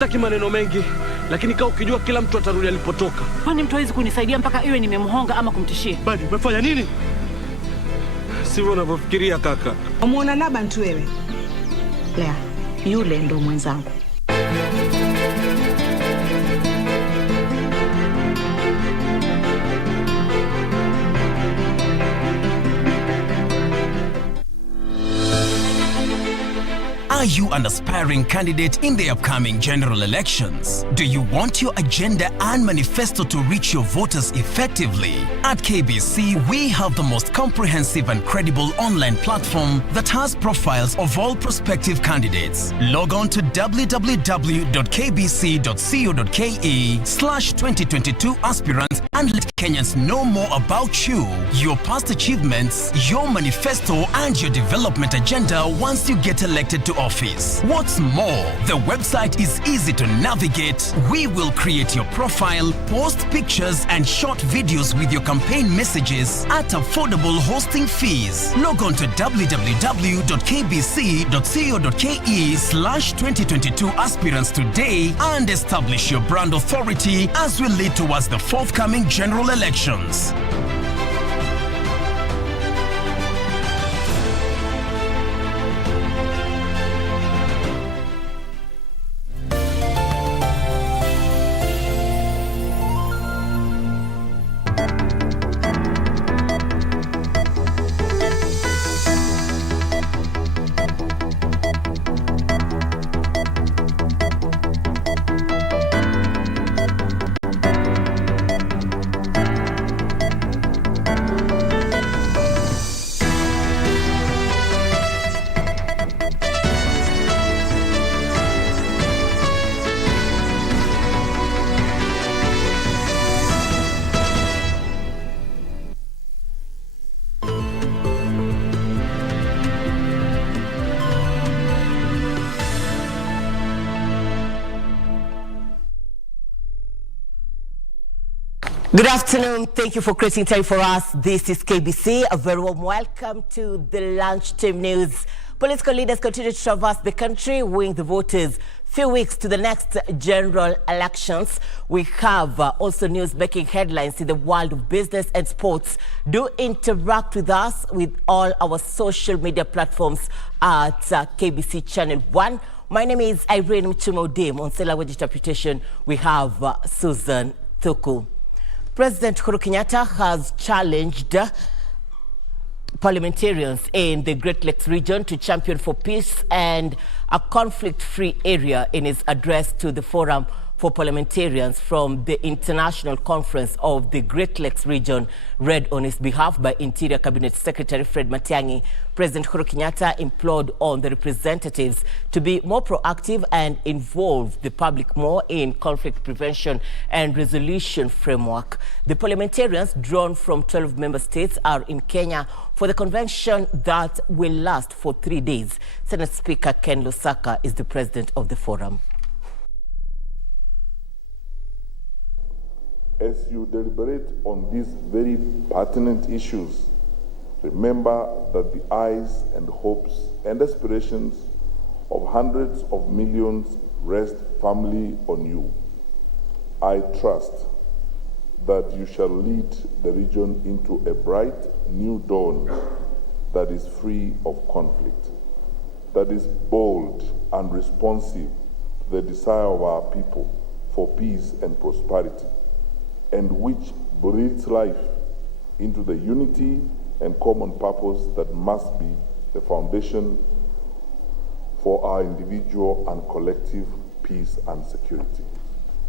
Sitaki maneno mengi, lakini kama ukijua kila mtu atarudi alipotoka. Kwani mtu hawezi kunisaidia mpaka iwe nimemhonga ama kumtishia? Badi, umefanya nini? Sivyo unavyofikiria kaka. Umeona Laban tu wewe? Lea, yule ndo mwenzangu. Are you an aspiring candidate in the upcoming general elections? Do you want your agenda and manifesto to reach your voters effectively? At KBC, we have the most comprehensive and credible online platform that has profiles of all prospective candidates. Log on to www.kbc.co.ke/2022 aspirants and let Kenyans know more about you, your past achievements, your manifesto, and your development agenda once you get elected to office. What's more, the website is easy to navigate. We will create your profile, post pictures, and short videos with your campaign messages at affordable hosting fees. Log on to www.kbc.co.ke/2022 aspirants today and establish your brand authority as we lead towards the forthcoming general elections. Good afternoon. Thank you for creating time for us. This is KBC. A very warm welcome to the Lunchtime News. Political leaders continue to traverse the country, weighing the voters. Few weeks to the next general elections. We have also news making headlines in the world of business and sports. Do interact with us with all our social media platforms at KBC Channel 1. My name is Irene Muchuma. On Sela language interpretation, we have Susan Thuku. President Uhuru Kenyatta has challenged parliamentarians in the Great Lakes region to champion for peace and a conflict-free area in his address to the Forum for Parliamentarians from the International Conference of the Great Lakes region, read on his behalf by Interior Cabinet Secretary Fred Matiang'i. President Uhuru Kenyatta implored on the representatives to be more proactive and involve the public more in conflict prevention and resolution framework. The parliamentarians, drawn from 12 member states, are in Kenya for the convention that will last for 3 days. Senate Speaker Ken Lusaka is the president of the forum. As you deliberate on these very pertinent issues, remember that the eyes and hopes and aspirations of hundreds of millions rest firmly on you. I trust that you shall lead the region into a bright new dawn that is free of conflict, that is bold and responsive to the desire of our people for peace and prosperity, and which breathes life into the unity and common purpose that must be the foundation for our individual and collective peace and security.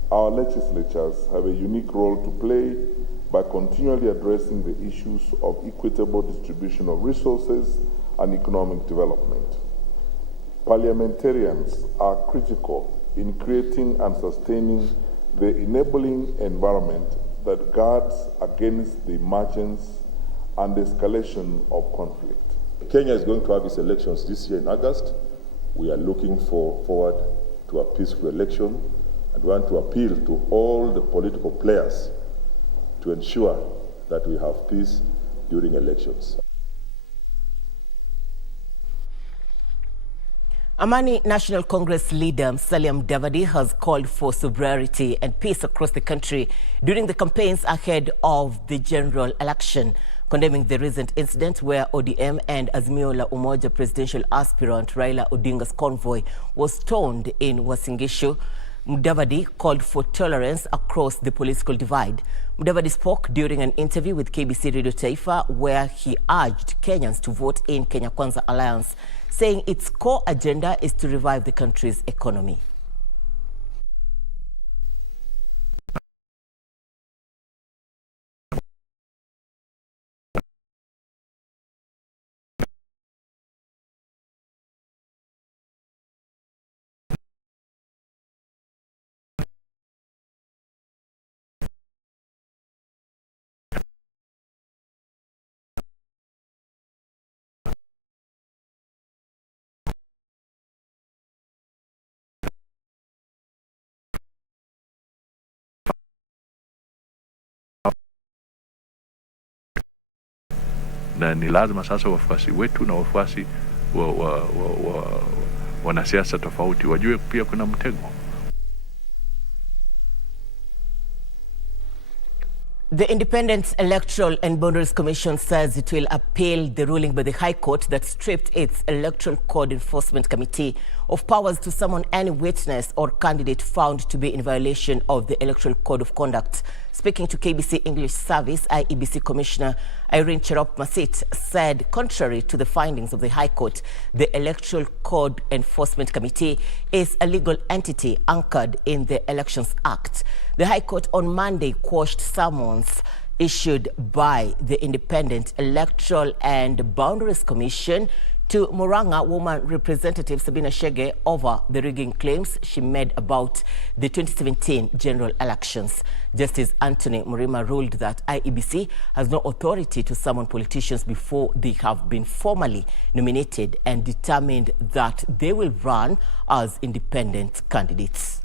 Our legislatures have a unique role to play by continually addressing the issues of equitable distribution of resources and economic development. Parliamentarians are critical in creating and sustaining the enabling environment that guards against the emergence and escalation of conflict. Kenya is going to have its elections this year in August. We are looking forward to a peaceful election and want to appeal to all the political players to ensure that we have peace during elections. Amani National Congress leader Musalia Mudavadi has called for sobriety and peace across the country during the campaigns ahead of the general election, condemning the recent incident where ODM and Azimio la Umoja presidential aspirant Raila Odinga's convoy was stoned in Uasin Gishu. Mudavadi called for tolerance across the political divide. Mudavadi spoke during an interview with KBC Radio Taifa where he urged Kenyans to vote in Kenya Kwanza Alliance, saying its core agenda is to revive the country's economy. Na ni lazima sasa wafuasi wetu na wafuasi wanasiasa tofauti wajue pia kuna mtego. The Independent Electoral and Boundaries Commission says it will appeal the ruling by the High Court that stripped its Electoral Code Enforcement Committee of powers to summon any witness or candidate found to be in violation of the Electoral Code of Conduct. Speaking to KBC English Service, IEBC Commissioner Irene said, contrary to the findings of the High Court, the Electoral Code Enforcement Committee is a legal entity anchored in the Elections Act. The High Court on Monday quashed summons issued by the Independent Electoral and Boundaries Commission to Murang'a woman representative Sabina Chege over the rigging claims she made about the 2017 general elections. Justice Anthony Murima ruled that IEBC has no authority to summon politicians before they have been formally nominated and determined that they will run as independent candidates.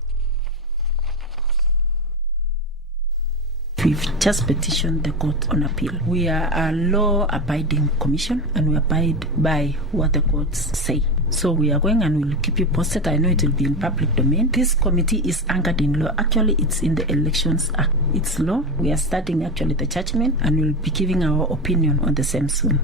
We've just petitioned the court on appeal. We are a law-abiding commission and we abide by what the courts say. So we are going and we'll keep you posted. I know it will be in public domain. This committee is anchored in law. Actually, it's in the Elections Act. It's law. We are starting actually the judgment and we'll be giving our opinion on the same soon.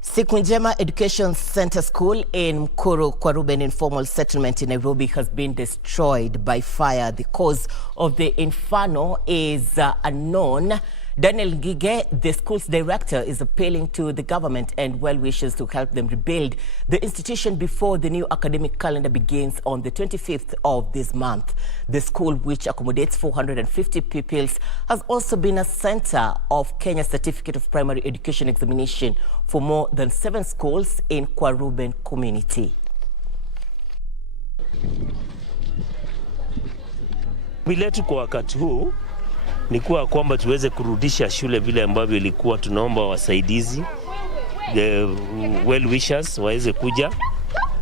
Siku Njema Education Center School in Mkuru Kwaruben Informal Settlement in Nairobi has been destroyed by fire. The cause of the inferno is unknown. Daniel Ngige, the school's director, is appealing to the government and well-wishers to help them rebuild the institution before the new academic calendar begins on the 25th of this month. The school, which accommodates 450 pupils, has also been a center of Kenya's Certificate of Primary Education examination for more than 7 schools in Kwaruben community. Letu kwa wakati huu ni kuwa kwamba tuweze kurudisha shule vile ambavyo ilikuwa. Tunaomba wasaidizi, the well wishers waweze kuja,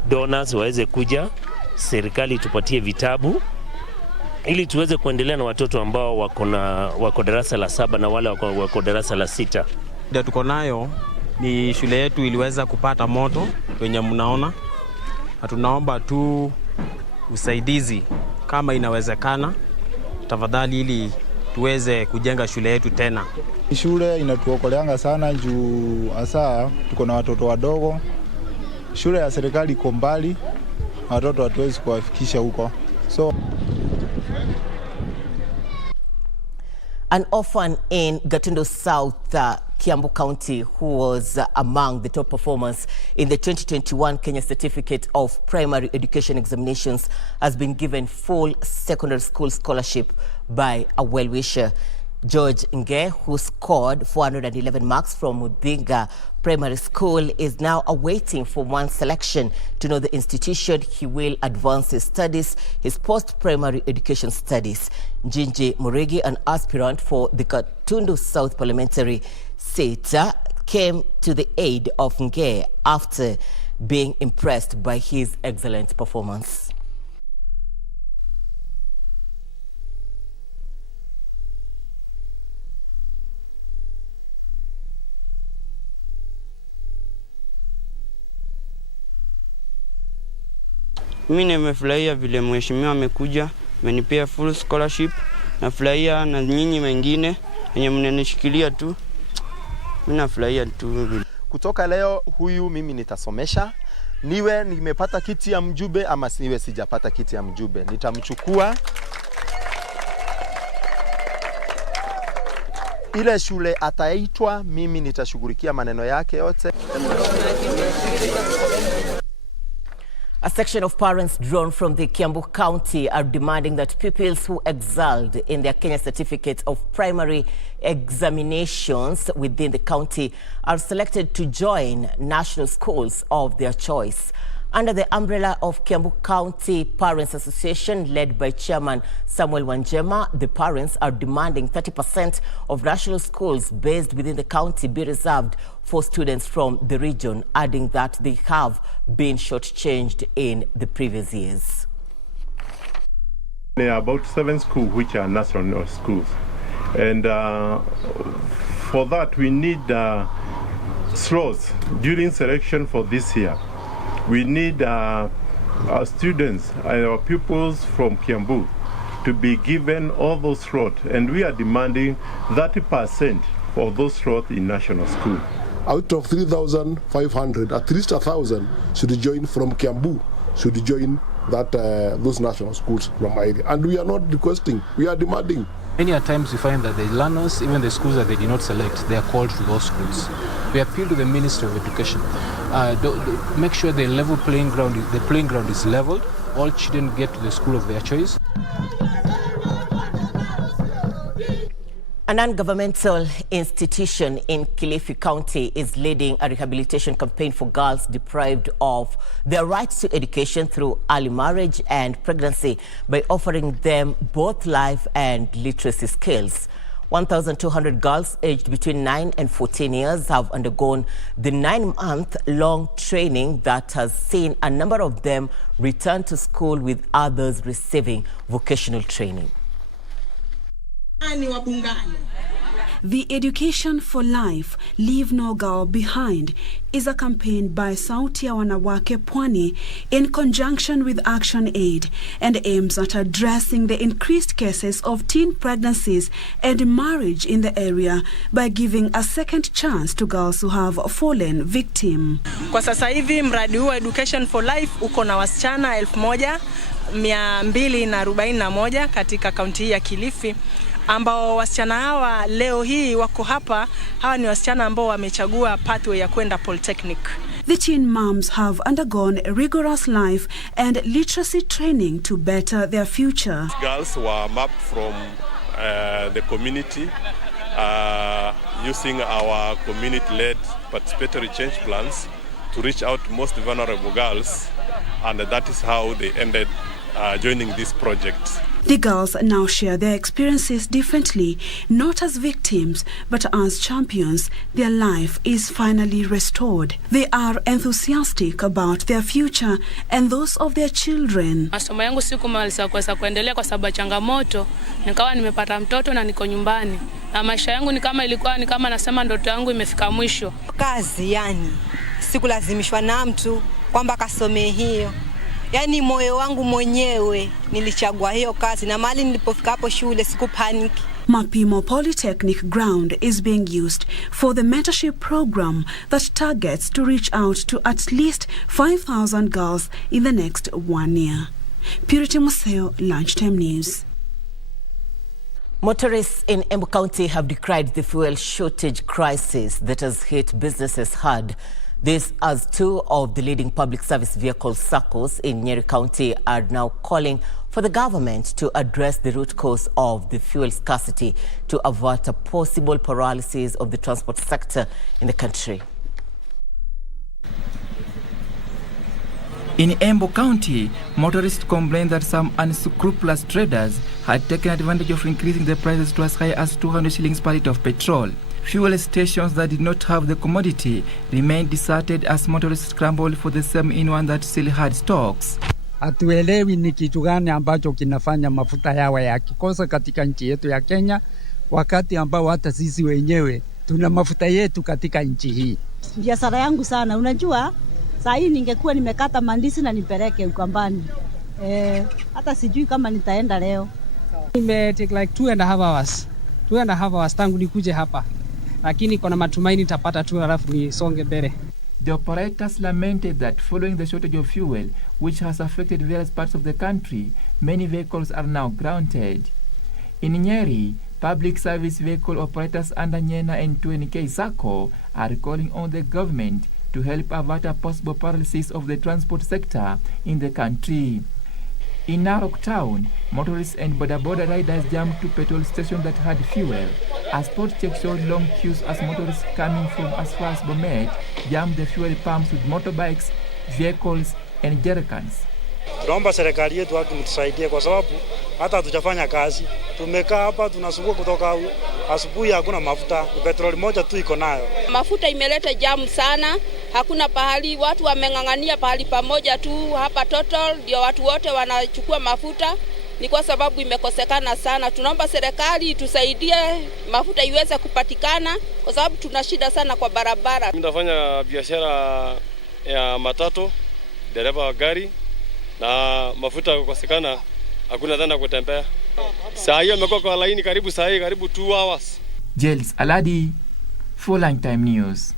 donors waweze kuja, serikali tupatie vitabu ili tuweze kuendelea na watoto ambao wako darasa la 7 na wale wako darasa la 6. Ndio tuko nayo ni shule yetu iliweza kupata moto wenye mnaona. Tunaomba tu usaidizi kama inawezekana, tafadhali, ili tuweze kujenga shule yetu tena. Shule inatuokoleanga sana juu hasa tuko na watoto wadogo. Shule ya serikali iko mbali, watoto hatuwezi kuwafikisha huko. So an orphan in Gatundu South, Kiambu County, who was among the top performers in the 2021 Kenya Certificate of Primary Education examinations, has been given full secondary school scholarship by a well-wisher. George Nge, who scored 411 marks from Mudinga Primary School, is now awaiting for one selection to know the institution he will advance his studies, his post-primary education studies. Njinji Murigi, an aspirant for the Gatundu South Parliamentary seat, came to the aid of Nge after being impressed by his excellent performance. Mimi nimefurahia vile mheshimiwa amekuja, amenipea full scholarship. Nafurahia na nyinyi wengine wenye mnanishikilia tu. Mimi nafurahia tu. Kutoka leo huyu mimi nitasomesha. Niwe nimepata kiti ya mjumbe ama niwe sijapata kiti ya mjumbe, nitamchukua. Ile shule ataitwa, mimi nitashughulikia maneno yake yote. A section of parents drawn from the Kiambu County are demanding that pupils who excelled in their Kenya Certificate of Primary examinations within the county are selected to join national schools of their choice. Under the umbrella of Kiambu County Parents Association, led by Chairman Samuel Wanjema, the parents are demanding 30% of national schools based within the county be reserved for students from the region, adding that they have been shortchanged in the previous years. There are about 7 schools which are national schools, and for that we need slots during selection for this year. We need our students, our pupils from Kiambu to be given all those slots, and we are demanding 30% of those slots in national school. Out of 3,500, at least 1,000 should join from Kiambu, should join that those national schools from my area. And we are not requesting, we are demanding. Many times we find that the learners, even the schools that they did not select, they are called to those schools. We appeal to the Ministry of Education. Make sure the playing ground is leveled. All children get to the school of their choice. A non-governmental institution in Kilifi County is leading a rehabilitation campaign for girls deprived of their rights to education through early marriage and pregnancy by offering them both life and literacy skills. 1,200 girls aged between 9 and 14 years have undergone the 9-month-long training that has seen a number of them return to school, with others receiving vocational training. The Education for Life, Leave No Girl Behind is a campaign by Sauti ya Wanawake Pwani in conjunction with Action Aid and aims at addressing the increased cases of teen pregnancies and marriage in the area by giving a second chance to girls who have fallen victim. Kwa sasa hivi mradi huu Education for Life uko na wasichana 1,241 katika kaunti ya Kilifi, ambao wasichana hawa leo hii wako hapa. Hawa ni wasichana ambao wamechagua pathway ya kwenda polytechnic. The teen moms have undergone rigorous life and literacy training to better their future. Girls were mapped from the community using our community-led participatory change plans to reach out to most vulnerable girls, and that is how they ended joining this project. The girls now share their experiences differently, not as victims, but as champions. Their life is finally restored. They are enthusiastic about their future and those of their children. Masomo yangu sikumaliza kuweza kuendelea kwa sababu changamoto. Nikawa nimepata mtoto na niko nyumbani. Na maisha yangu ni kama nasema ndoto yangu imefika mwisho. Kazi yani, sikulazimishwa na mtu kwamba kasome hiyo. Yani moyo wangu mwenyewe nilichagua hiyo kazi, na mali nilipofika hapo shule sikupanic. Mapimo Polytechnic ground is being used for the mentorship program that targets to reach out to at least 5,000 girls in the next 1 year. Purity Museo, Lunchtime News. Motorists in Embu County have decried the fuel shortage crisis that has hit businesses hard. This as 2 of the leading public service vehicle circles in Nyeri County are now calling for the government to address the root cause of the fuel scarcity to avert a possible paralysis of the transport sector in the country. In Embu County, motorists complained that some unscrupulous traders had taken advantage of increasing the prices to as high as 200 shillings per litre of petrol. Fuel stations that did not have the commodity remained deserted as motorists scrambled for the same in one that still had stocks. Hatuelewi ni kitu gani ambacho kinafanya mafuta yawe yakikosa katika nchi yetu ya Kenya, wakati ambao hata sisi wenyewe tuna mafuta yetu katika nchi hii. Biashara yangu sana, unajua Saa hii ningekuwa nimekata mandisi na nipeleke Ukambani. Hata sijui kama nitaenda leo. Nime take like 2.5 hours. 2.5 hours tangu nikuje hapa. Lakini kuna matumaini nitapata tu alafu nisonge mbele. The operators lamented that following the shortage of fuel, which has affected various parts of the country, many vehicles are now grounded. In Nyeri, public service vehicle operators under Nyena and 2NK Sacco are calling on the government to help avert a possible paralysis of the transport sector in the country. In Narok town, motorists and boda riders jammed to petrol stations that had fuel. A spot check showed long queues as motorists coming from as far as Bomet jammed the fuel pumps with motorbikes, vehicles and jerrycans. Tunaomba serikali yetu mtusaidie kwa sababu hata hatujafanya kazi. Tumekaa hapa tunasukua kutoka asubuhi, hakuna mafuta, ni petroli moja tu iko nayo. Mafuta imeleta jamu sana, hakuna pahali, watu wameng'ang'ania pahali pamoja tu hapa Total ndio watu wote wanachukua mafuta, ni kwa sababu imekosekana sana. Tunaomba serikali itusaidie mafuta iweze kupatikana kwa sababu tuna shida sana kwa barabara. Mimi nafanya biashara ya matatu, dereva wa gari, na mafuta kukosekana hakuna tena kutembea. Saa hiyo nimekuwa kwa laini karibu 2 hours. Jels Aladi for Lunchtime News.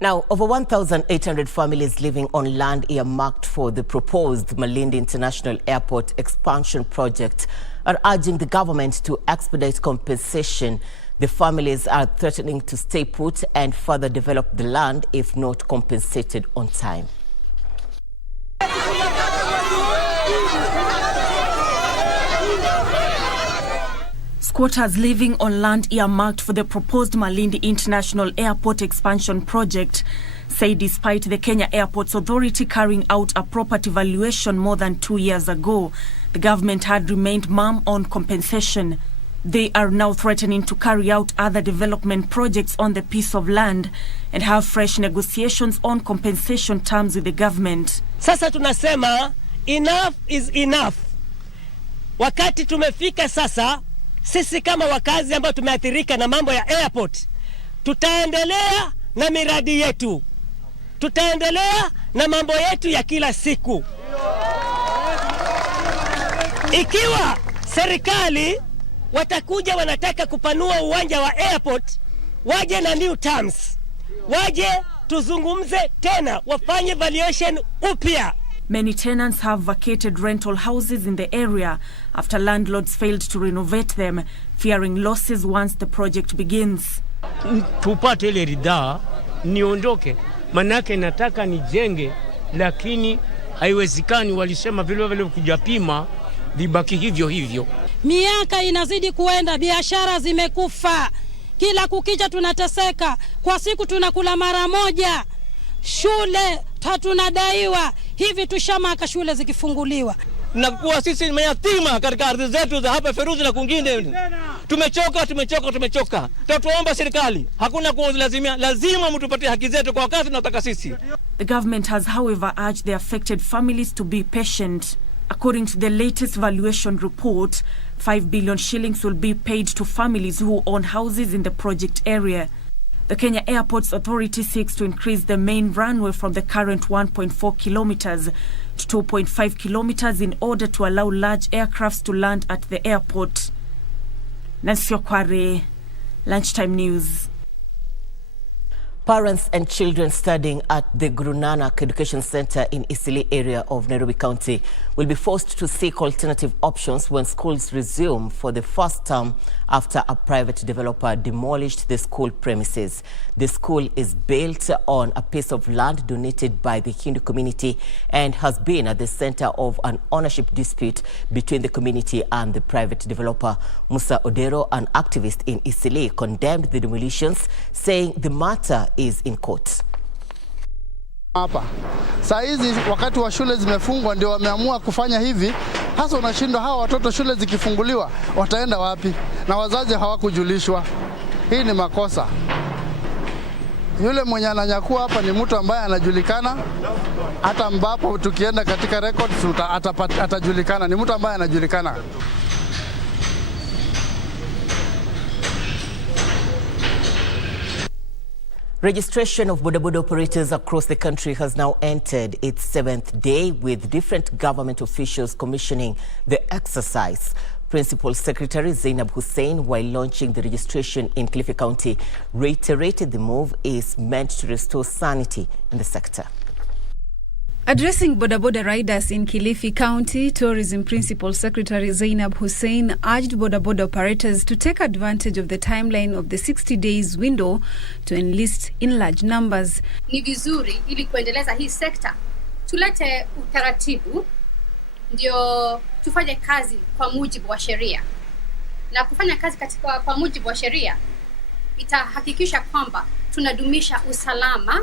Now, over 1,800 families living on land earmarked for the proposed Malindi International Airport expansion project are urging the government to expedite compensation. The families are threatening to stay put and further develop the land if not compensated on time. Squatters living on land earmarked for the proposed Malindi International Airport expansion project say despite the Kenya Airports Authority carrying out a property valuation more than 2 years ago, the government had remained mum on compensation. They are now threatening to carry out other development projects on the piece of land and have fresh negotiations on compensation terms with the government. Sasa tunasema enough is enough. Wakati tumefika sasa, sisi kama wakazi ambao tumeathirika na mambo ya airport, tutaendelea na miradi yetu. Tutaendelea na mambo yetu ya kila siku. Ikiwa serikali watakuja wanataka kupanua uwanja wa airport, waje na new terms. Waje tuzungumze tena, wafanye valuation upya. Many tenants have vacated rental houses in the area after landlords failed to renovate them, fearing losses once the project begins. Tupate ile ridhaa niondoke, manake nataka nijenge, lakini haiwezekani. Walisema vile kujapima vibaki hivyo hivyo. Miaka inazidi kuenda, biashara zimekufa. Kila kukicha tunateseka, kwa siku tunakula mara moja. Shule tunadaiwa, hivi tushamaka shule zikifunguliwa. Na kuwa sisi mayatima katika ardhi zetu za hapa Feruzi na kwingine. Tumechoka. Tuomba serikali, hakuna kuulazimia, lazima mtupatie haki zetu kwa wakati tunataka sisi. The government has however urged the affected families to be patient. According to the latest valuation report, 5 billion shillings will be paid to families who own houses in the project area. The Kenya Airports Authority seeks to increase the main runway from the current 1.4 kilometers to 2.5 kilometers in order to allow large aircrafts to land at the airport. Nancy Okware, Lunchtime News. Parents and children studying at the Nanak Education Center in Isili area of Nairobi County will be forced to seek alternative options when schools resume for the first term after a private developer demolished the school premises. The school is built on a piece of land donated by the Hindu community and has been at the center of an ownership dispute between the community and the private developer. Musa Odero, an activist in Isili, condemned the demolitions, saying the matter is in court. Hapa saa hizi wakati wa shule zimefungwa ndio wameamua kufanya hivi. Hasa unashindwa hawa watoto shule zikifunguliwa wataenda wapi? Na wazazi hawakujulishwa. Hii ni makosa. Yule mwenye ananyakua hapa ni mtu ambaye anajulikana, hata ambapo tukienda katika records atajulikana, ni mtu ambaye anajulikana. Registration of bodaboda operators across the country has now entered its 7th day, with different government officials commissioning the exercise. Principal Secretary Zainab Hussein, while launching the registration in Kilifi County, reiterated the move is meant to restore sanity in the sector. Addressing bodaboda riders in Kilifi County, Tourism Principal Secretary Zainab Hussein urged bodaboda operators to take advantage of the timeline of the 60 days window to enlist in large numbers. Ni vizuri ili kuendeleza hii sekta tulete utaratibu ndio tufanye kazi kwa mujibu wa sheria. Na kufanya kazi kwa mujibu wa sheria itahakikisha kwamba tunadumisha usalama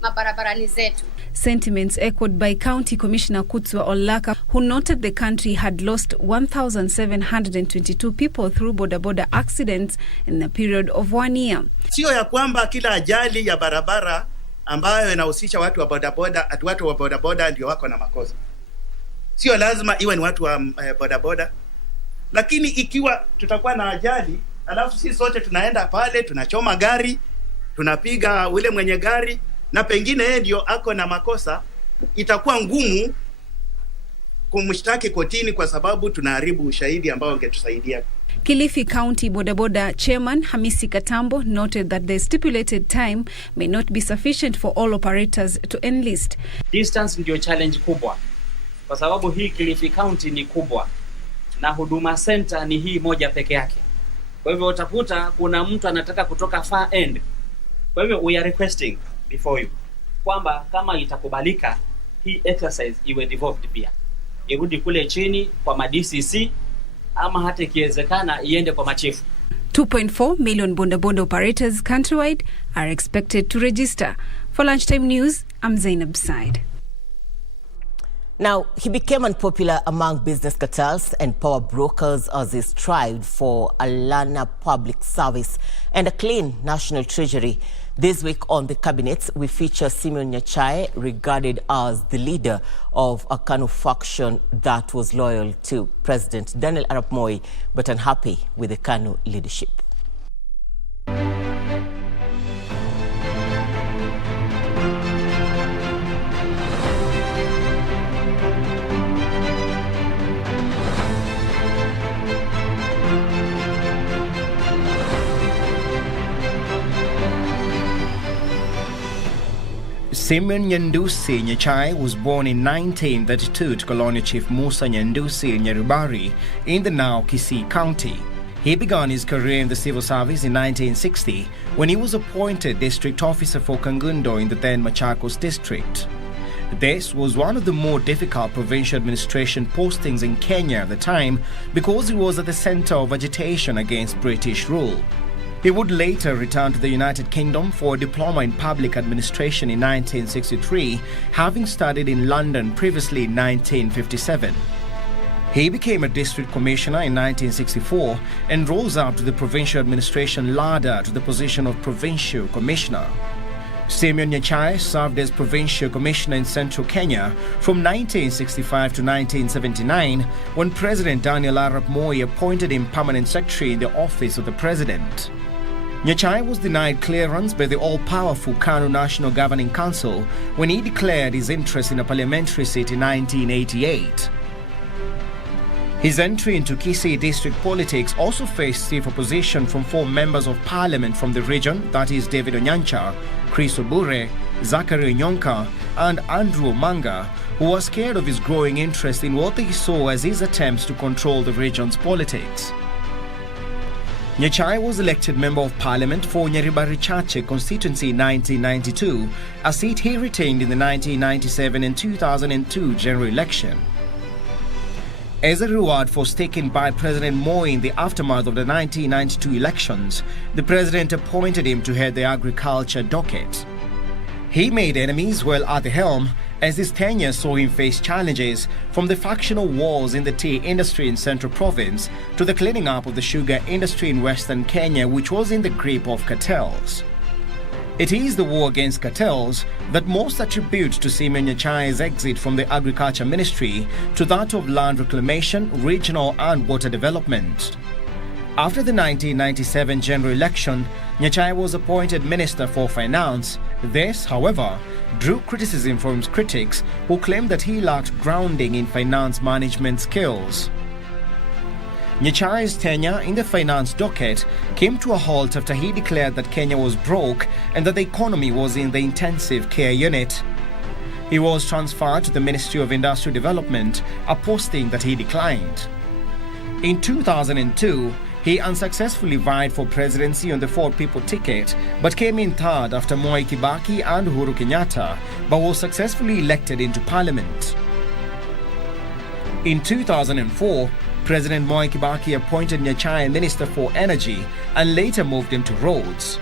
mabarabarani zetu. Sentiments echoed by County Commissioner Kutswa Olaka, who noted the country had lost 1,722 people through bodaboda accidents in a period of 1 year. Sio ya kwamba kila ajali ya barabara ambayo inahusisha watu wa bodaboda ndio wako na makosa. Sio lazima iwe ni watu wa bodaboda. Lakini ikiwa tutakuwa na ajali, alafu sisi sote tunaenda pale, tunachoma gari, tunapiga ule mwenye gari, na pengine yeye ndio ako na makosa, itakuwa ngumu kumshtaki kotini kwa sababu tunaharibu ushahidi ambao ungetusaidia. Kilifi County bodaboda chairman Hamisi Katambo noted that the stipulated time may not be sufficient for all operators to enlist. Distance ndio challenge kubwa, kwa sababu hii Kilifi County ni kubwa na huduma center ni hii moja peke yake. Kwa hivyo utakuta kuna mtu anataka kutoka far end. Kwa hivyo we are requesting before you kwamba kama itakubalika hii exercise iwe devolved pia, irudi kule chini kwa ma-DCC ama hata ikiwezekana iende kwa machifu. 2.4 million bodaboda operators countrywide are expected to register. For Lunchtime News, I'm Zainab Said. Now, he became unpopular among business cartels and power brokers as he strived for a leaner public service and a clean national treasury. This week on the Cabinet, we feature Simeon Nyachae, regarded as the leader of a KANU faction that was loyal to President Daniel Arap Moi but unhappy with the KANU leadership. Simeon Nyandusi Nyachae was born in 1932 to Colonial Chief Musa Nyandusi Nyaribari in the now Kisii County. He began his career in the civil service in 1960 when he was appointed district officer for Kangundo in the then Machakos district. This was one of the more difficult provincial administration postings in Kenya at the time because it was at the center of agitation against British rule. He would later return to the United Kingdom for a diploma in public administration in 1963, having studied in London previously in 1957. He became a district commissioner in 1964 and rose up to the provincial administration ladder to the position of provincial commissioner. Simeon Nyachae served as provincial commissioner in central Kenya from 1965 to 1979 when President Daniel Arap Moi appointed him permanent secretary in the office of the president. Nyachae was denied clearance by the all-powerful KANU National Governing Council when he declared his interest in a parliamentary seat in 1988. His entry into Kisii district politics also faced stiff opposition from 4 members of parliament from the region, that is David Onyancha, Chris Obure, Zachary Onyonka and Andrew Omanga, who was scared of his growing interest in what they saw as his attempts to control the region's politics. Nyachae was elected Member of Parliament for Nyaribari Chache constituency in 1992, a seat he retained in the 1997 and 2002 general election. As a reward for sticking by President Moi in the aftermath of the 1992 elections, the president appointed him to head the agriculture docket. He made enemies while at the helm, as his tenure saw him face challenges from the factional wars in the tea industry in Central Province to the cleaning up of the sugar industry in Western Kenya, which was in the grip of cartels. It is the war against cartels that most attribute to Simeon Nyachae's exit from the Agriculture Ministry to that of land reclamation, regional and water development. After the 1997 general election, Nyachai was appointed Minister for Finance. This, however, drew criticism from his critics who claimed that he lacked grounding in finance management skills. Nyachai's tenure in the finance docket came to a halt after he declared that Kenya was broke and that the economy was in the intensive care unit. He was transferred to the Ministry of Industrial Development, a posting that he declined. In 2002, he unsuccessfully vied for presidency on the Ford People ticket, but came in third after Mwai Kibaki and Uhuru Kenyatta, but was successfully elected into parliament. In 2004, President Mwai Kibaki appointed Nyachai Minister for Energy and later moved him to roads.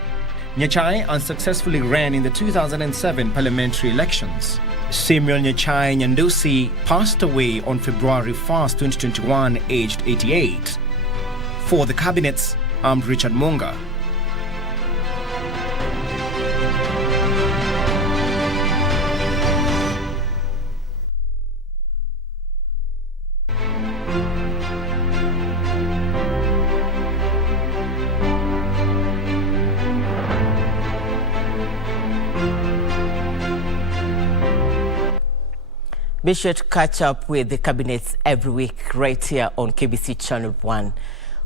Nyachai unsuccessfully ran in the 2007 parliamentary elections. Samuel Nyachai Nyandusi passed away on February 1st, 2021, aged 88. For the Cabinets, I'm Richard Munga. Be sure to catch up with the cabinets every week right here on KBC Channel 1.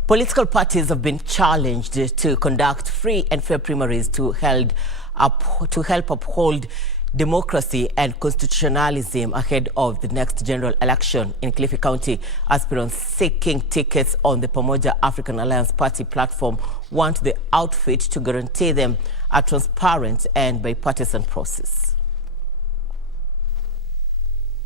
Political parties have been challenged to conduct free and fair primaries to help uphold democracy and constitutionalism ahead of the next general election. In Kilifi County, aspirants seeking tickets on the Pamoja African Alliance Party platform want the outfit to guarantee them a transparent and bipartisan process.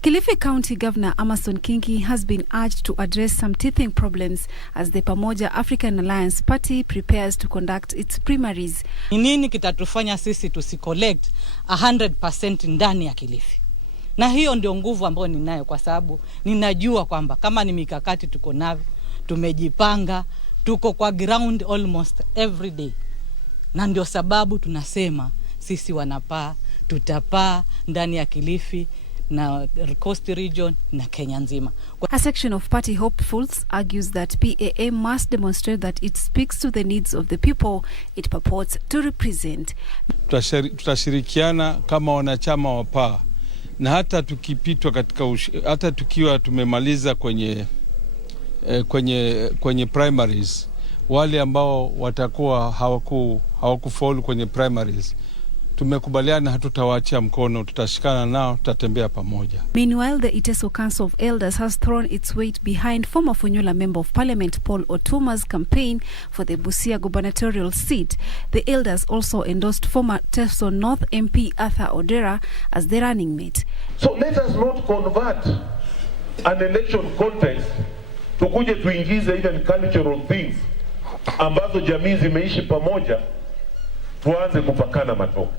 Kilifi County Governor Amason Kingi has been urged to address some teething problems as the Pamoja African Alliance Party prepares to conduct its primaries. Ni nini kitatufanya sisi tusicollect 100% ndani ya Kilifi? Na hiyo ndio nguvu ambayo ninayo, kwa sababu ninajua kwamba kama ni mikakati tuko navyo, tumejipanga, tuko kwa ground almost every day. Na ndio sababu tunasema sisi wanapaa, tutapaa ndani ya Kilifi na Coast Region na Kenya nzima. A section of party hopefuls argues that PAA must demonstrate that it speaks to the needs of the people it purports to represent. Tutashirikiana kama wanachama wa PAA, na hata tukipitwa katika hata tukiwa tumemaliza kwenye primaries, wale ambao watakuwa hawakufaulu kwenye primaries, tumekubaliana hatutawaachia mkono, tutashikana nao, tutatembea pamoja. Meanwhile, the Iteso Council of Elders has thrown its weight behind former Fonyola Member of Parliament Paul Otuma's campaign for the Busia gubernatorial seat. The elders also endorsed former Teso North MP Arthur Odera as the running mate. So let us not convert an election context tukuje tuingize even cultural things ambazo jamii zimeishi pamoja, tuanze kupakana matope.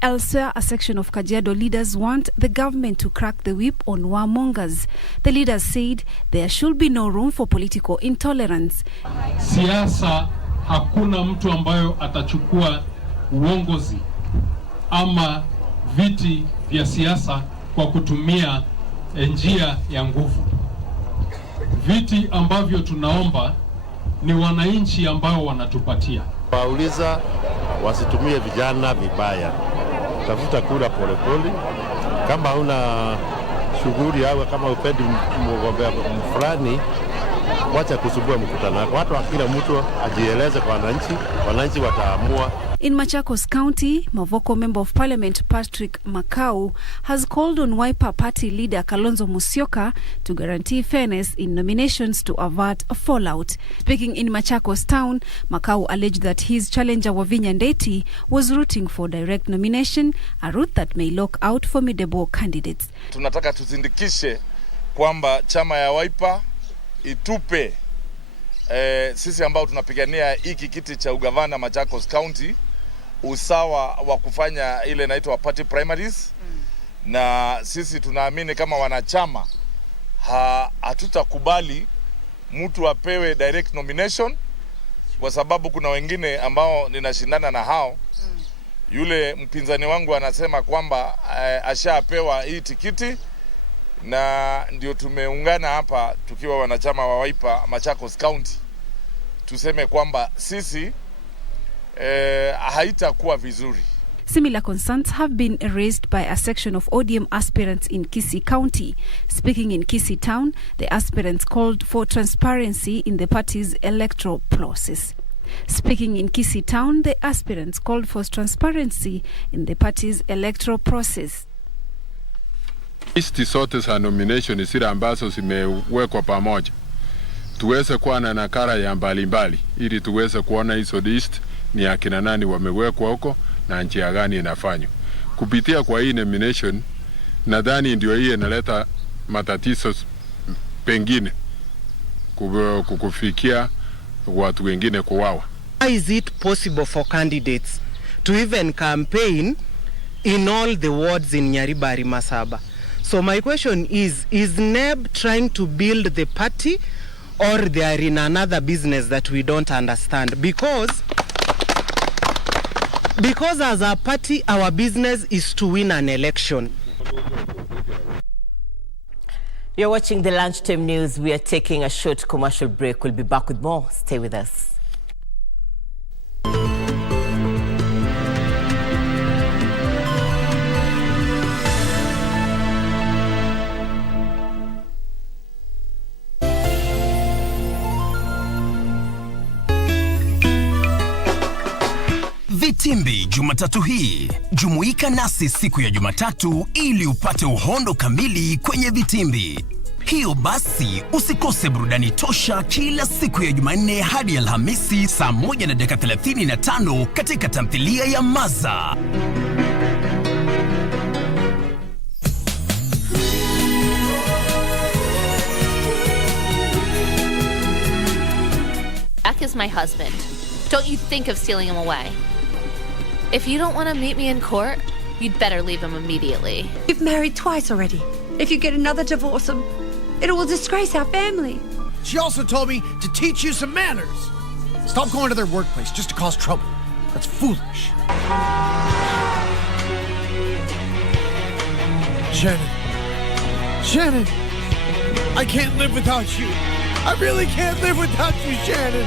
Elsewhere, a section of Kajiado leaders want the government to crack the whip on warmongers. The leaders said there should be no room for political intolerance. Siasa, hakuna mtu ambayo atachukua uongozi ama viti vya siasa kwa kutumia njia ya nguvu. Viti ambavyo tunaomba ni wananchi ambao wanatupatia. Wauliza wasitumie vijana vibaya. Tafuta kura polepole. Kama huna shughuli au kama upendi mgombea fulani, wacha kusumbua mkutano. Watu kila mtu ajieleze kwa wananchi wataamua. In Machakos County, Mavoko Member of Parliament Patrick Makau has called on Wiper Party leader Kalonzo Musyoka to guarantee fairness in nominations to avert a fallout. Speaking in Machakos town, Makau alleged that his challenger Wavinya Ndeti was rooting for direct nomination, a route that may lock out formidable candidates. Tunataka tuzindikishe kwamba chama ya Wiper itupe sisi ambao tunapigania hiki kiti cha ugavana Machakos County usawa wa kufanya ile inaitwa party primaries. Na sisi tunaamini kama wanachama hatutakubali mtu apewe direct nomination, kwa sababu kuna wengine ambao ninashindana na hao. Yule mpinzani wangu anasema kwamba ashapewa hii tikiti, na ndio tumeungana hapa tukiwa wanachama wa Wiper Machakos County tuseme kwamba sisi haitakuwa vizuri. Similar concerns have been raised by a section of ODM aspirants in Kisii County. Speaking in Kisii Town, the aspirants called for transparency in the party's electoral process. Speaking in Kisii Town, the aspirants called for transparency in the party's electoral process. Listi zote za nomination zile ambazo zimewekwa pamoja, tuweze kuwa na nakala ya mbalimbali ili tuweze kuona hizo list ni akina nani wamewekwa huko na njia gani inafanywa. Kupitia kwa hii nomination, nadhani ndio hii inaleta matatizo pengine kukufikia watu wengine kuwawa. How is it possible for candidates to even campaign in all the wards in Nyaribari Masaba? So my question is NEB trying to build the party, or they are in another business that we don't understand? Because as a party, our business is to win an election. You're watching the Lunchtime News. We are taking a short commercial break. We'll be back with more. Stay with us. Vitimbi Jumatatu hii. Jumuika nasi siku ya Jumatatu ili upate uhondo kamili kwenye vitimbi. Hiyo basi usikose burudani tosha kila siku ya Jumanne hadi Alhamisi saa 1:35 katika tamthilia ya Maza. Jack is my husband. Don't you think of stealing him away. If you don't want to meet me in court, you'd better leave him immediately. You've married twice already. If you get another divorce, it will disgrace our family. She also told me to teach you some manners. Stop going to their workplace just to cause trouble. That's foolish. Shannon, I can't live without you. I really can't live without you, Shannon.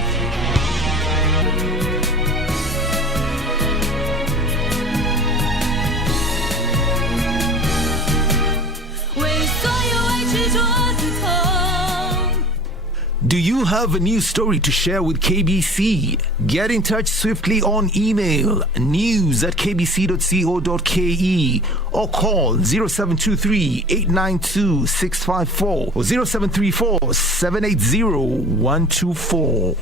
Do you have a news story to share with KBC? Get in touch swiftly on email news@kbc.co.ke or call 0723-892-654 or 0734-780-124.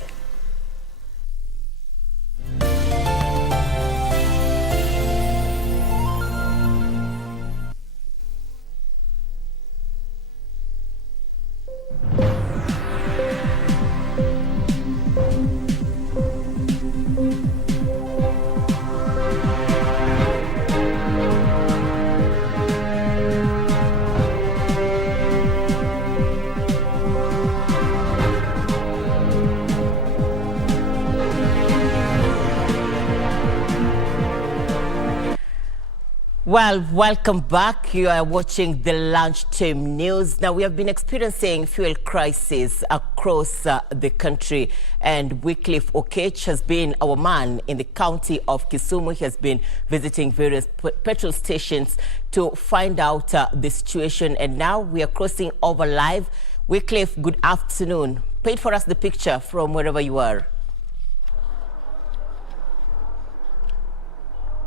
Well, welcome back. You are watching the Lunchtime News. Now, we have been experiencing fuel crisis across the country, and Wycliffe Okech has been our man in the county of Kisumu. He has been visiting various petrol stations to find out the situation, and now we are crossing over live. Wycliffe, good afternoon. Paint for us the picture from wherever you are.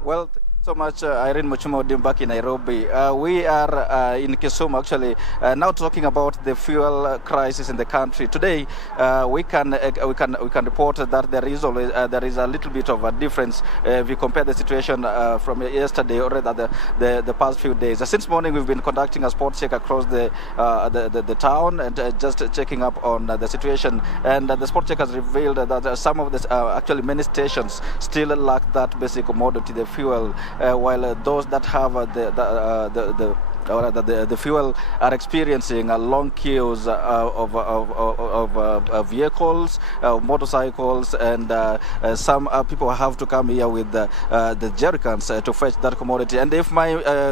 Well, so much, Irene Muchuma back in Nairobi. We are in Kisumu, actually, now talking about the fuel crisis in the country. Today, we can report that there is always there is a little bit of a difference if you compare the situation from yesterday or the past few days. Since morning, we've been conducting a spot check across the town and just checking up on the situation. And the spot check has revealed that some of the actually many stations still lack that basic commodity, the fuel. While those that have the fuel are experiencing long queues of vehicles, motorcycles, and some people have to come here with the jerrycans to fetch that commodity. And if my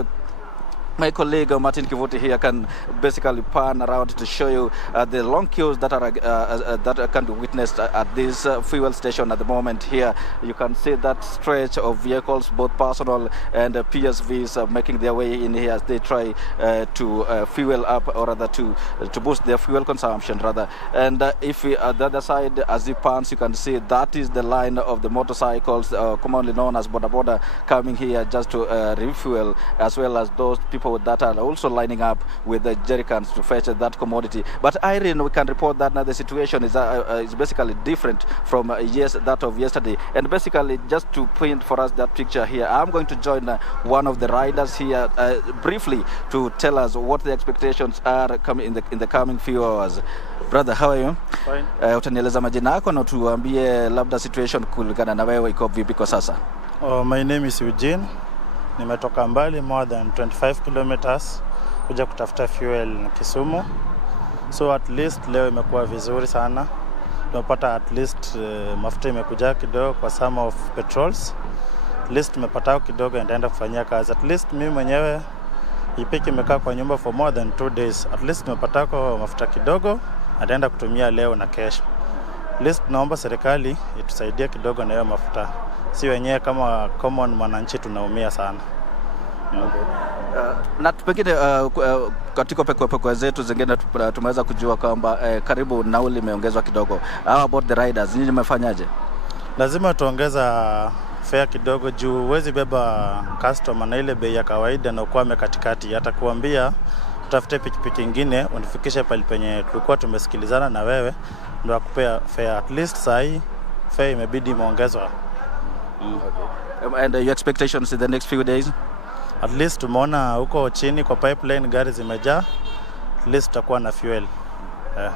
My colleague Martin Kivuti here can basically pan around to show you the long queues that are that can be witnessed at this fuel station at the moment. Here you can see that stretch of vehicles, both personal and PSVs, making their way in here as they try to fuel up, or rather to boost their fuel consumption rather. And if we, at the other side, as it pans, you can see that is the line of the motorcycles, commonly known as boda boda, coming here just to refuel, as well as those people that are also lining up with the jerrycans to fetch that commodity. But Irene, we can report that now the situation is basically different from that of yesterday. And basically, just to paint for us that picture here, I'm going to join one of the riders here briefly to tell us what the expectations are coming in the coming few hours. Brother, how are you? Fine. Utanieleza majina yako na tuambie labda situation kulingana na wewe iko vipi kwa sasa? My name is Eugene. Nimetoka mbali more than 25 kilometers kuja kutafuta fuel Kisumu. So at least leo imekuwa vizuri sana. Tumepata at least mafuta imekuja kidogo kwa some of petrols. At least tumepata kidogo and naenda kufanyia kazi. At least mimi mwenyewe ipiki imekaa kwa nyumba for more than 2 days. At least tumepata mafuta kidogo na naenda kutumia leo na kesho. At least naomba serikali itusaidie kidogo na hiyo mafuta. Si wenyewe kama common mwananchi tunaumia sana. Okay. Na pengine katika pekwe zetu zingine tumeweza kujua kwamba karibu nauli imeongezwa kidogo. How about the riders? Nini mmefanyaje? Lazima tuongeza fare kidogo juu huwezi beba customer na ile bei ya kawaida na ukwame katikati. Hata kuambia utafute pikipiki nyingine unifikishe pale penye tulikuwa tumesikilizana na wewe ndio akupea fare. At least saa hii fare imebidi imeongezwa. Okay. And your expectations in the next few days? At least tumeona huko chini kwa pipeline gari zimejaa. At least tutakuwa na fuel. Yeah.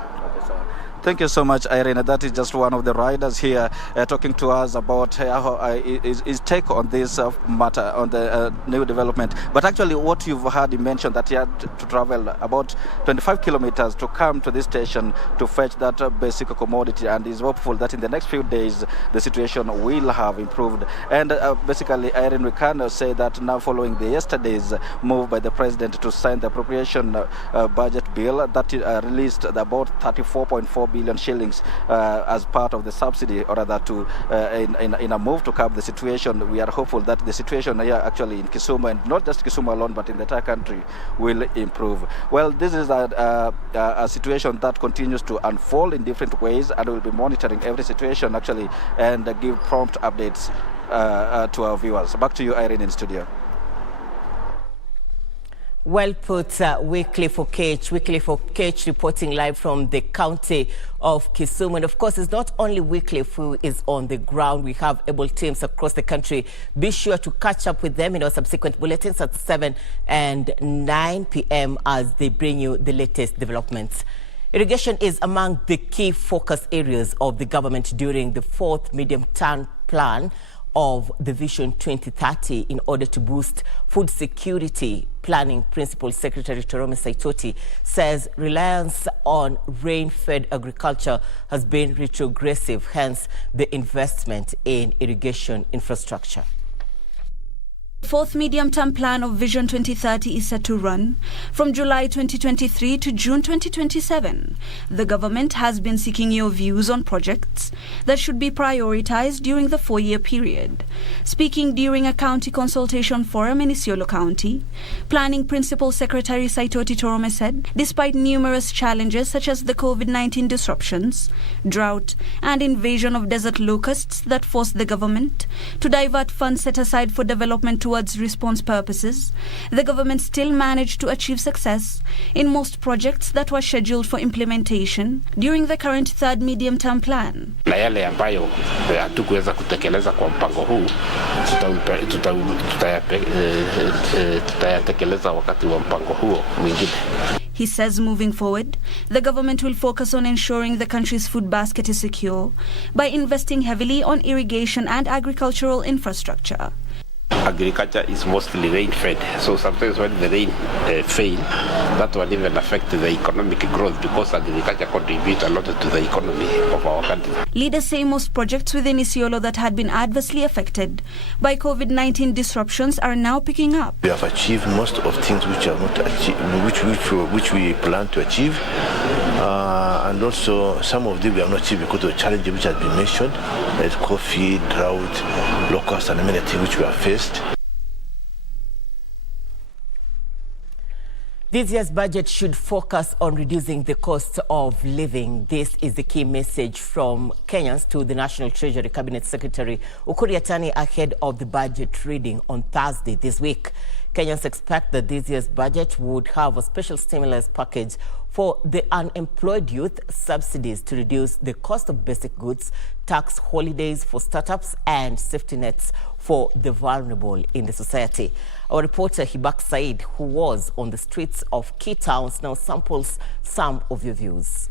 Thank you so much, Irene. That is just one of the riders here talking to us about his take on this matter, on the new development. But actually, what you've heard him mention that he had to travel about 25 kilometers to come to this station to fetch that basic commodity, and is hopeful that in the next few days the situation will have improved. And basically, Irene, we can say that now following the yesterday's move by the president to sign the appropriation budget bill that released about 34.4 billion shillings as part of the subsidy, or rather to in a move to curb the situation. We are hopeful that the situation here actually in Kisumu, and not just Kisumu alone but in the entire country, will improve. Well, this is a situation that continues to unfold in different ways, and we'll be monitoring every situation actually and give prompt updates to our viewers. Back to you, Irene, in studio. Well put, Weekly for Cage reporting live from the county of Kisumu. And of course, it's not only Weekly who is on the ground. We have able teams across the country. Be sure to catch up with them in our subsequent bulletins at 7 and 9 p.m. as they bring you the latest developments. Irrigation is among the key focus areas of the government during the 4th medium-term plan of the Vision 2030 in order to boost food security. Planning Principal Secretary Torome Saitoti says reliance on rain-fed agriculture has been retrogressive, hence the investment in irrigation infrastructure. The 4th medium-term plan of Vision 2030 is set to run from July 2023 to June 2027. The government has been seeking your views on projects that should be prioritized during the 4-year period. Speaking during a county consultation forum in Isiolo County, Planning Principal Secretary Saitoti Torome said, despite numerous challenges such as the COVID-19 disruptions, drought, and invasion of desert locusts that forced the government to divert funds set aside for development towards response purposes, the government still managed to achieve success in most projects that were scheduled for implementation during the current 3rd medium-term plan. Na yale ambayo hatukuweza kutekeleza kwa mpango huu tutayatekeleza wakati wa mpango huo mwingine. He says moving forward, the government will focus on ensuring the country's food basket is secure by investing heavily on irrigation and agricultural infrastructure. Agriculture is mostly rain-fed, so sometimes when the rain fail, that will even affect the economic growth because agriculture contributes a lot to the economy of our country. Leaders say most projects within Isiolo that had been adversely affected by COVID-19 disruptions are now picking up. We have achieved most of things which are not achieved, which we plan to achieve, and also some of them we have not achieved because of the challenges which has been mentioned, like coffee, drought, locusts, and many things which we have faced. This year's budget should focus on reducing the cost of living. This is the key message from Kenyans to the National Treasury Cabinet Secretary Ukur Yatani ahead of the budget reading on Thursday this week. Kenyans expect that this year's budget would have a special stimulus package for the unemployed youth, subsidies to reduce the cost of basic goods, tax holidays for startups, and safety nets for the vulnerable in the society. Our reporter Hibak Said, who was on the streets of key towns, now samples some of your views.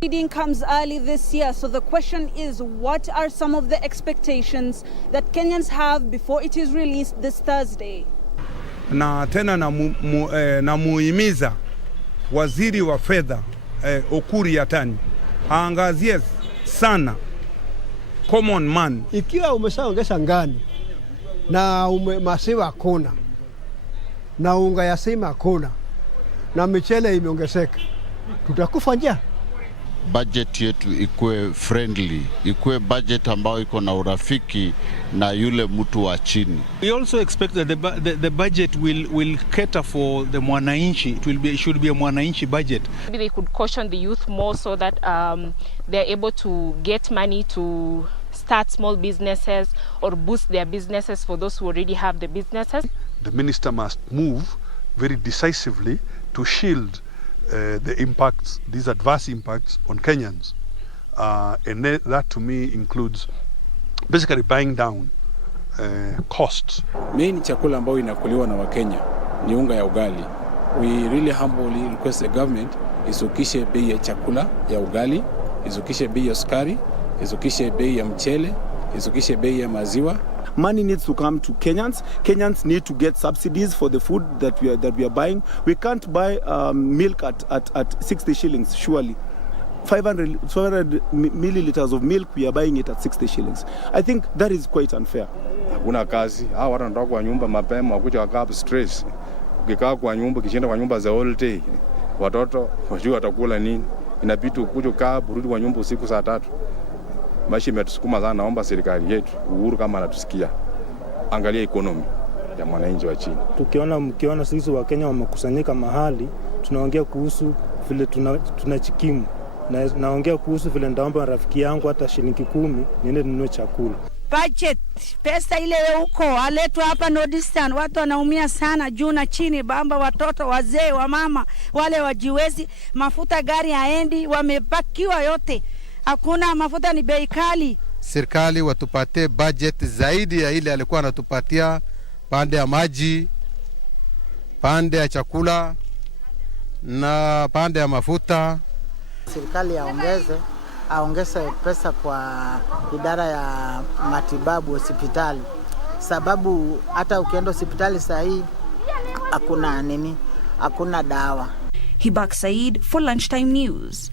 Reading comes early this year, so the question is, what are some of the expectations that Kenyans have before it is released this Thursday? Na tena namuhimiza waziri wa fedha Ukur Yatani aangazie sana common man. Ikiwa umeshaongeza ngani na maziwa hakuna na unga ya sima hakuna na michele imeongezeka, tutakufa njaa. Budget yetu ikuwe friendly, ikuwe budget ambayo iko na urafiki na yule mtu wa chini. We also expect that the budget will cater for the mwananchi. It should be a mwananchi budget. Maybe they could caution the youth more so that they're able to get money to start small businesses or boost their businesses for those who already have the businesses. The minister must move very decisively to shield the impacts, these adverse impacts on Kenyans. And that to me includes basically buying down costs. Main chakula ambayo inakuliwa na Wakenya ni unga ya ugali. We really humbly request the government isukishe bei ya chakula ya ugali, isukishe bei ya sukari, isukishe bei ya mchele, isukishe bei ya maziwa. Money needs to come to Kenyans. Kenyans need to get subsidies for the food that we are buying. We can't buy milk at 60 shillings, surely. 500 milliliters of milk, we are buying it at 60 shillings. I think that is quite unfair. Hakuna kazi. Hao watu wanatoka kwa nyumba mapema wakuja wakaa stress. Ukikaa kwa nyumba, kishinda kwa nyumba za all day. Watoto wajua watakula nini? Inabidi ukuje kaa burudi kwa nyumba usiku saa 3. Maisha imetusukuma sana, naomba serikali yetu Uhuru kama anatusikia angalia economy ya mwananchi wa chini. Mkiona sisi wa Kenya wamekusanyika mahali, tunaongea kuhusu vile tunachikimu. Naongea kuhusu vile ndaomba rafiki yangu hata shilingi 10 niende ninunue chakula. Budget, pesa ile huko aletwa hapa Nordistan, watu wanaumia sana juu na chini, bamba, watoto, wazee, wamama, wale wajiwezi, mafuta gari haendi, wamepakiwa yote. Hakuna mafuta, ni bei kali. Serikali watupatie budget zaidi ya ile alikuwa anatupatia, pande ya maji, pande ya chakula na pande ya mafuta. Serikali aongeze pesa kwa idara ya matibabu hospitali, sababu hata ukienda hospitali sahi hakuna dawa. Hibak Said for Lunchtime News.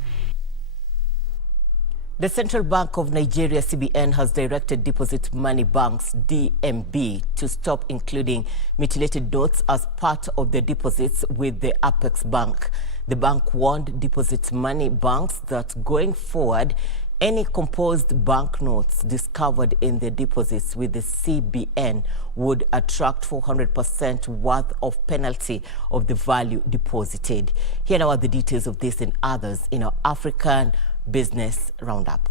The Central Bank of Nigeria, CBN, has directed deposit money banks, DMB, to stop including mutilated notes as part of the deposits with the Apex Bank. The bank warned deposit money banks that going forward, any composed banknotes discovered in the deposits with the CBN would attract 400% worth of penalty of the value deposited. Here now are the details of this and others in our African Business Roundup.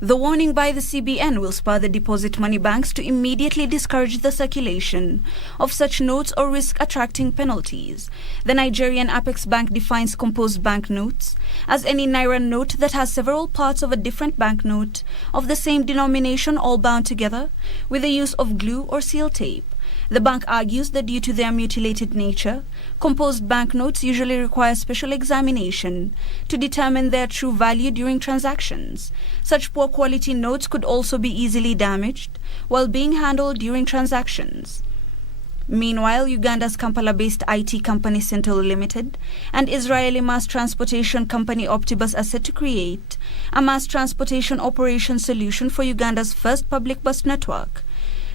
The warning by the CBN will spur the deposit money banks to immediately discourage the circulation of such notes or risk attracting penalties. The Nigerian Apex Bank defines composed banknotes as any naira note that has several parts of a different banknote of the same denomination all bound together with the use of glue or seal tape. The bank argues that due to their mutilated nature, composed banknotes usually require special examination to determine their true value during transactions. Such poor quality notes could also be easily damaged while being handled during transactions. Meanwhile, Uganda's Kampala-based IT company Central Limited and Israeli mass transportation company Optibus are set to create a mass transportation operation solution for Uganda's first public bus network.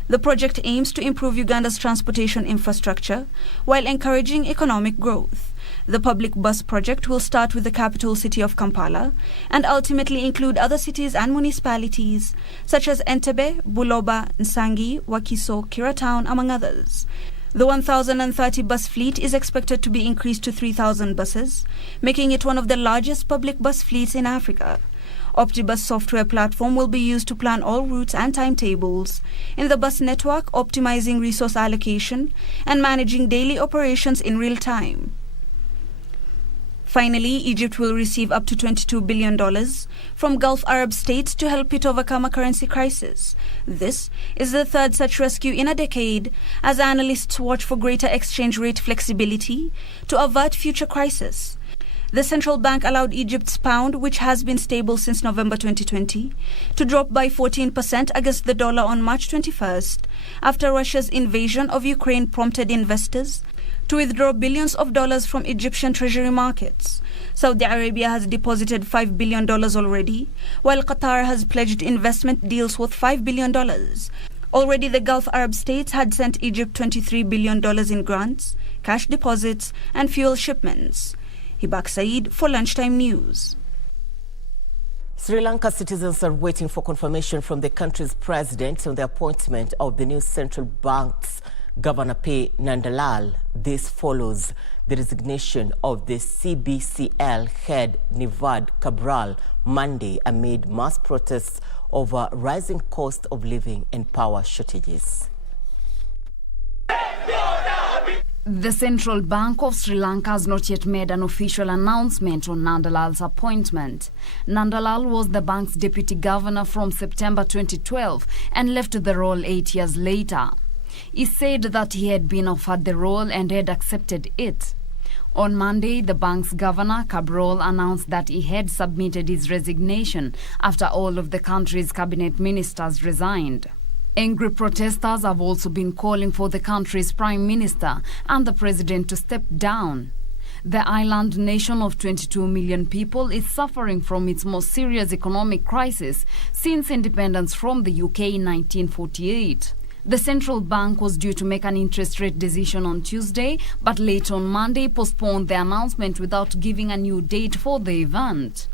The project aims to improve Uganda's transportation infrastructure while encouraging economic growth. The public bus project will start with the capital city of Kampala and ultimately include other cities and municipalities such as Entebbe, Buloba, Nsangi, Wakiso, Kiratown, among others. The 1,030 bus fleet is expected to be increased to 3,000 buses, making it one of the largest public bus fleets in Africa. Optibus software platform will be used to plan all routes and timetables in the bus network, optimizing resource allocation and managing daily operations in real time. Finally, Egypt will receive up to $22 billion from Gulf Arab states to help it overcome a currency crisis. This is the third such rescue in a decade, as analysts watch for greater exchange rate flexibility to avert future crises. The central bank allowed Egypt's pound, which has been stable since November 2020, to drop by 14% against the dollar on March 21st, after Russia's invasion of Ukraine prompted investors to withdraw billions of dollars from Egyptian treasury markets. Saudi Arabia has deposited $5 billion already, while Qatar has pledged investment deals worth $5 billion. Already, the Gulf Arab states had sent Egypt $23 billion in grants, cash deposits, and fuel shipments. Hibak Said for Lunchtime News. Sri Lanka citizens are waiting for confirmation from the country's president on the appointment of the new central bank's Governor P. Nandalal. This follows the resignation of the CBCL head Nivad Cabral Monday amid mass protests over rising cost of living and power shortages. The Central Bank of Sri Lanka has not yet made an official announcement on Nandalal's appointment. Nandalal was the bank's deputy governor from September 2012 and left the role 8 years later. He said that he had been offered the role and had accepted it. On Monday, the bank's governor, Cabral, announced that he had submitted his resignation after all of the country's cabinet ministers resigned. Angry protesters have also been calling for the country's prime minister and the president to step down. The island nation of 22 million people is suffering from its most serious economic crisis since independence from the UK in 1948. The central bank was due to make an interest rate decision on Tuesday, but late on Monday postponed the announcement without giving a new date for the event.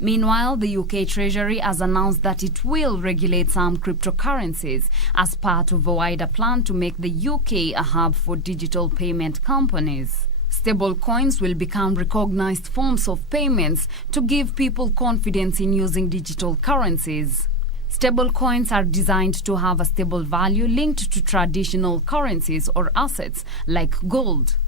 Meanwhile, the UK Treasury has announced that it will regulate some cryptocurrencies as part of a wider plan to make the UK a hub for digital payment companies. Stablecoins will become recognized forms of payments to give people confidence in using digital currencies. Stablecoins are designed to have a stable value linked to traditional currencies or assets like gold.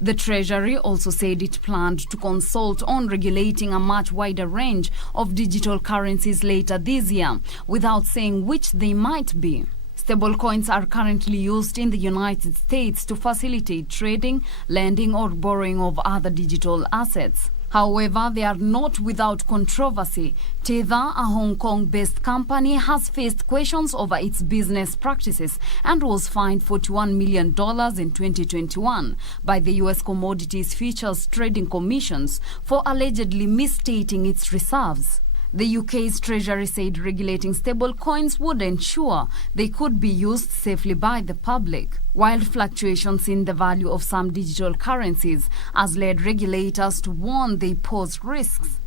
The Treasury also said it planned to consult on regulating a much wider range of digital currencies later this year, without saying which they might be. Stablecoins are currently used in the United States to facilitate trading, lending, or borrowing of other digital assets. However, they are not without controversy. Tether, a Hong Kong-based company, has faced questions over its business practices and was fined $41 million in 2021 by the U.S. Commodities Futures Trading Commissions for allegedly misstating its reserves. The UK's Treasury said regulating stablecoins would ensure they could be used safely by the public. Wild fluctuations in the value of some digital currencies has led regulators to warn they pose risks.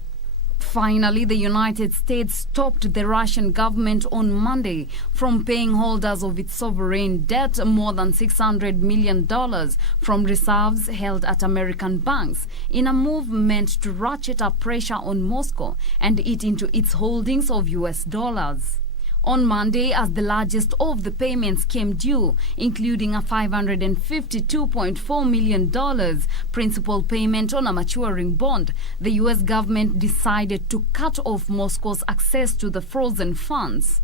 Finally, the United States stopped the Russian government on Monday from paying holders of its sovereign debt more than $600 million from reserves held at American banks in a move meant to ratchet up pressure on Moscow and eat into its holdings of US dollars. On Monday, as the largest of the payments came due, including a $552.4 million principal payment on a maturing bond, the U.S. government decided to cut off Moscow's access to the frozen funds.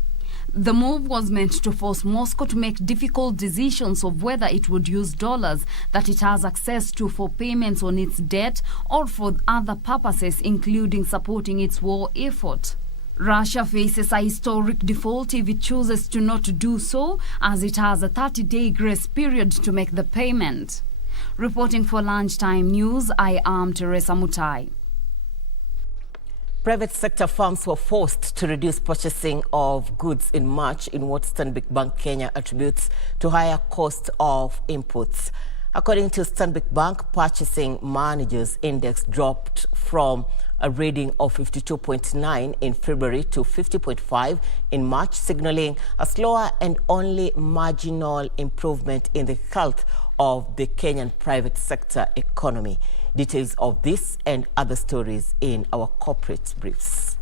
The move was meant to force Moscow to make difficult decisions of whether it would use dollars that it has access to for payments on its debt or for other purposes, including supporting its war effort. Russia faces a historic default if it chooses to not do so, as it has a 30-day grace period to make the payment. Reporting for Lunchtime News, I am Teresa Mutai. Private sector firms were forced to reduce purchasing of goods in March in what Stanbic Bank Kenya attributes to higher cost of inputs. According to Stanbic Bank, purchasing managers index dropped from a reading of 52.9 in February to 50.5 in March, signaling a slower and only marginal improvement in the health of the Kenyan private sector economy. Details of this and other stories in our corporate briefs.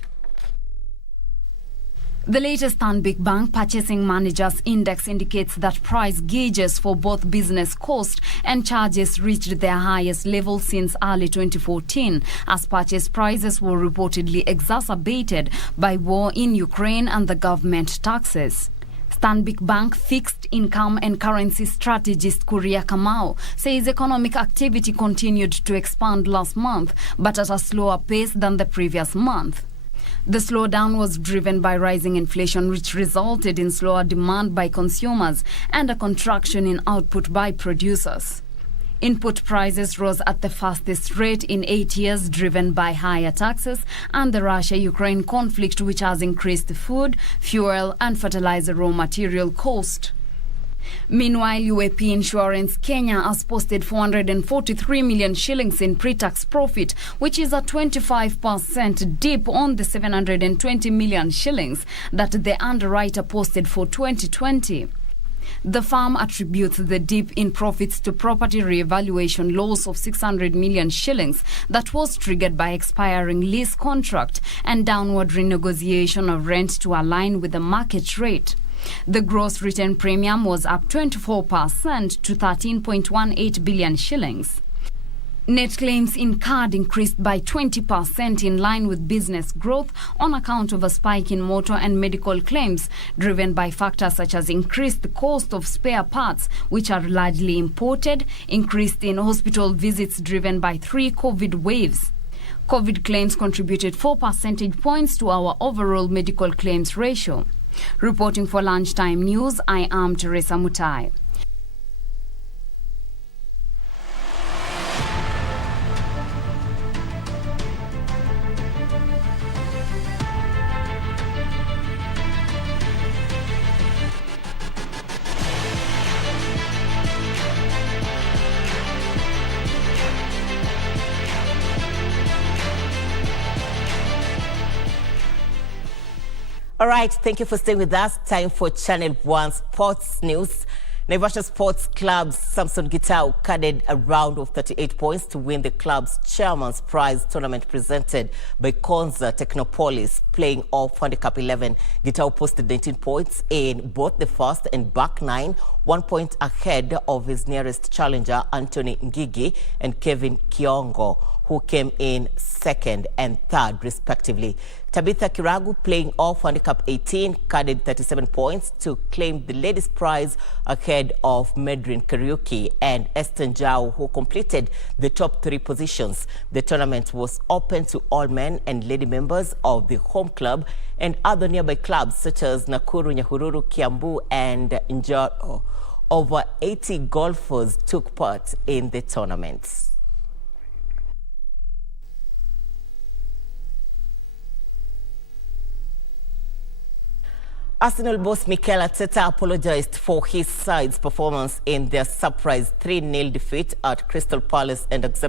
The latest Stanbic Bank Purchasing Managers Index indicates that price gauges for both business cost and charges reached their highest level since early 2014, as purchase prices were reportedly exacerbated by war in Ukraine and the government taxes. Stanbic Bank fixed income and currency strategist Kuria Kamau says economic activity continued to expand last month, but at a slower pace than the previous month. The slowdown was driven by rising inflation, which resulted in slower demand by consumers and a contraction in output by producers. Input prices rose at the fastest rate in 8 years, driven by higher taxes and the Russia-Ukraine conflict, which has increased food, fuel and fertilizer raw material cost. Meanwhile, UAP Insurance Kenya has posted 443 million shillings in pre-tax profit, which is a 25% dip on the 720 million shillings that the underwriter posted for 2020. The firm attributes the dip in profits to property re-evaluation loss of 600 million shillings that was triggered by expiring lease contract and downward renegotiation of rent to align with the market rate. The gross written premium was up 24% to 13.18 billion shillings. Net claims incurred increased by 20% in line with business growth on account of a spike in motor and medical claims, driven by factors such as increased cost of spare parts, which are largely imported, increased in hospital visits driven by 3 COVID waves. COVID claims contributed 4 percentage points to our overall medical claims ratio. Reporting for Lunchtime News, I am Teresa Mutai. All right, thank you for staying with us. Time for Channel 1 Sports News. Naivasha Sports Club's Samson Gitau carded a round of 38 points to win the club's Chairman's Prize tournament presented by Konza Technopolis. Playing off Handicap 11, Gitau posted 19 points in both the first and back 9, 1 point ahead of his nearest challenger, Anthony Ngigi and Kevin Kiongo, who came in second and third, respectively. Tabitha Kiragu, playing off Handicap 18, carded 37 points to claim the ladies' prize ahead of Medrin Kariuki and Esther Njau, who completed the top 3 positions. The tournament was open to all men and lady members of the home club and other nearby clubs such as Nakuru, Nyahururu, Kiambu and Njoro. Over 80 golfers took part in the tournaments. Arsenal boss Mikel Arteta apologized for his side's performance in their surprise 3-0 defeat at Crystal Palace and accepted